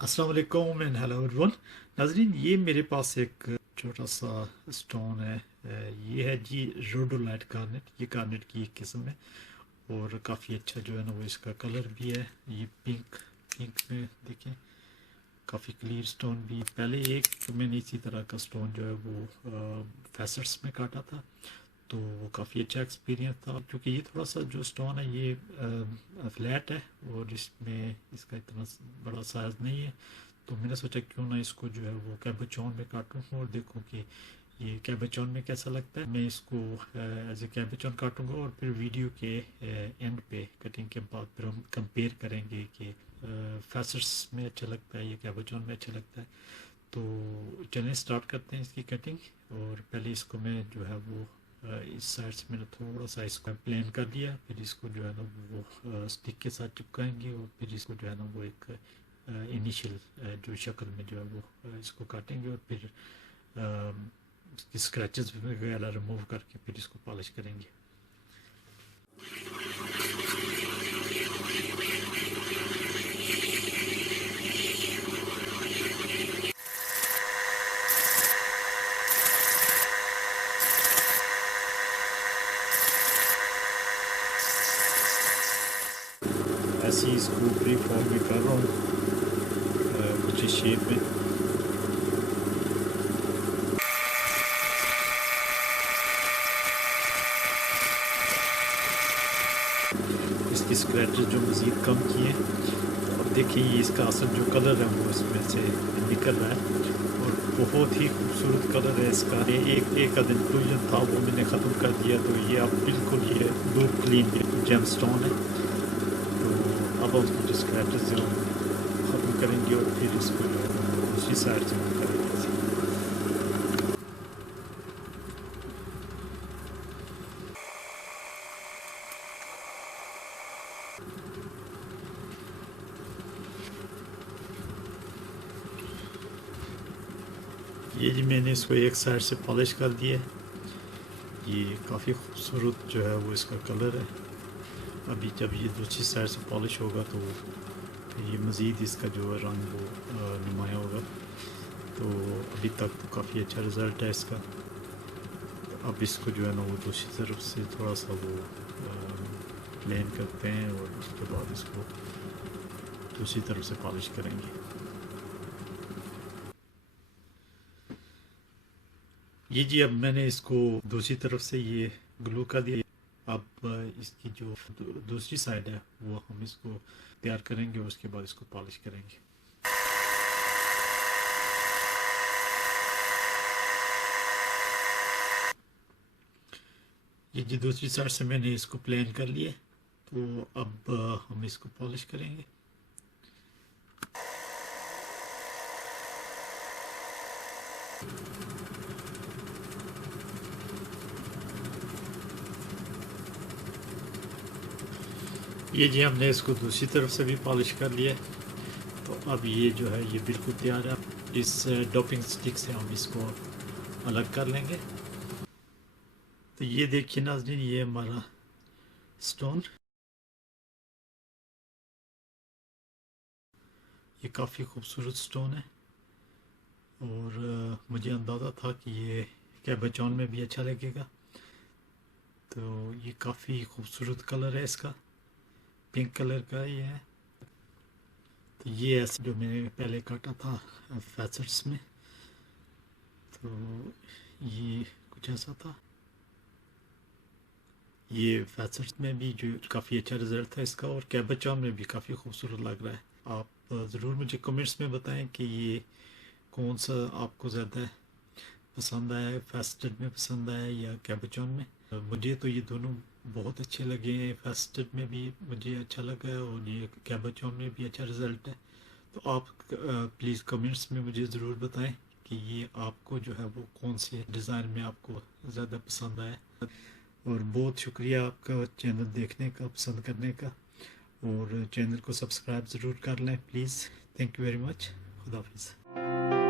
अस्सलाम वालेकुम and hello everyone. नाजरीन, ये मेरे पास एक छोटा सा स्टोन है। ये है जी रोडोलाइट गार्नेट। ये गार्नेट की एक किस्म है और काफ़ी अच्छा जो है ना वो इसका कलर भी है। ये पिंक पिंक में देखें, काफ़ी क्लियर स्टोन भी। पहले एक मैंने इसी तरह का स्टोन जो है वो फैसेट्स में काटा था, तो वो काफ़ी अच्छा एक्सपीरियंस था। क्योंकि ये थोड़ा सा जो स्टोन है ये फ्लैट है और इसमें इसका इतना बड़ा साइज़ नहीं है, तो मैंने सोचा क्यों ना इसको जो है वो कैबेचॉन में काटूँ और देखूँ कि ये कैबेचॉन में कैसा लगता है। मैं इसको एज ए कैबेचॉन काटूँगा और फिर वीडियो के एंड पे कटिंग के बाद फिर हम कंपेयर करेंगे कि फैसेट्स में अच्छा लगता है या कैबेचॉन में अच्छा लगता है। तो चलें स्टार्ट करते हैं इसकी कटिंग। और पहले इसको मैं जो है वो इस साइड से मैंने थोड़ा सा इसको प्लेन कर लिया, फिर इसको जो है ना वो स्टिक के साथ चिपकाएंगे और फिर इसको जो है ना वो एक इनिशियल जो शक्ल में जो है वो इसको काटेंगे और फिर इसकी स्क्रैचेस वगैरह रिमूव करके फिर इसको पॉलिश करेंगे। ऐसे ही इसको फ्री फॉर्म में कर रहा हूँ कुछ इस शेप में। इसकी स्क्रैचेस जो मज़ीद कम किए। अब देखिए ये इसका असल जो कलर है वो इसमें से निकल रहा है और बहुत ही खूबसूरत कलर है इसका। एक आध इंक्लूजन था वो मैंने ख़त्म कर दिया, तो ये अब बिल्कुल ये डूब क्लीन जेम स्टोन है। तो अब हम जो स्क्रैचेस जो ख़त्म करेंगे और फिर इसको जो है दूसरी साइड से करेंगे। ये जी मैंने इसको एक साइड से पॉलिश कर दिया है। ये काफ़ी खूबसूरत जो है वो इसका कलर है। अभी जब ये दूसरी साइड से पॉलिश होगा तो ये मज़ीद इसका जो है रंग वो नुमाया होगा। तो अभी तक तो काफ़ी अच्छा रिज़ल्ट है इसका। अब इसको जो है ना वो दूसरी तरफ से थोड़ा सा वो प्लेन करते हैं और उसके बाद इसको दूसरी तरफ से पॉलिश करेंगे। ये जी अब मैंने इसको दूसरी तरफ से ये ग्लू कर दिया। अब इसकी जो दूसरी साइड है वो हम इसको तैयार करेंगे और उसके बाद इसको पॉलिश करेंगे। ये जी दूसरी साइड से मैंने इसको प्लेन कर लिया, तो अब हम इसको पॉलिश करेंगे। ये जी हमने इसको दूसरी तरफ से भी पॉलिश कर लिया, तो अब ये जो है ये बिल्कुल तैयार है। इस डॉपिंग स्टिक से हम इसको अलग कर लेंगे। तो ये देखिए नाज़रीन, ये हमारा स्टोन, ये काफ़ी खूबसूरत स्टोन है और मुझे अंदाज़ा था कि ये कैबेचॉन में भी अच्छा लगेगा। तो ये काफ़ी खूबसूरत कलर है इसका, पिंक कलर का ये है। तो ये ऐसे जो मैंने पहले काटा था फैसेट्स में, तो ये कुछ ऐसा था। ये फैसेट्स में भी जो काफ़ी अच्छा रिज़ल्ट था इसका और कैबेचॉन में भी काफ़ी खूबसूरत लग रहा है। आप ज़रूर मुझे कमेंट्स में बताएं कि ये कौन सा आपको ज़्यादा पसंद आया है, फेस्टेड में पसंद आया या कैबेचॉन में। मुझे तो ये दोनों बहुत अच्छे लगे हैं। फेस्टेड में भी मुझे अच्छा लगा है और ये कैबेचॉन में भी अच्छा रिज़ल्ट है। तो आप प्लीज़ कमेंट्स में मुझे ज़रूर बताएं कि ये आपको जो है वो कौन से डिज़ाइन में आपको ज़्यादा पसंद आया। और बहुत शुक्रिया आपका चैनल देखने का, पसंद करने का, और चैनल को सब्सक्राइब ज़रूर कर लें please. Thank you very much. खुदा हाफिज़।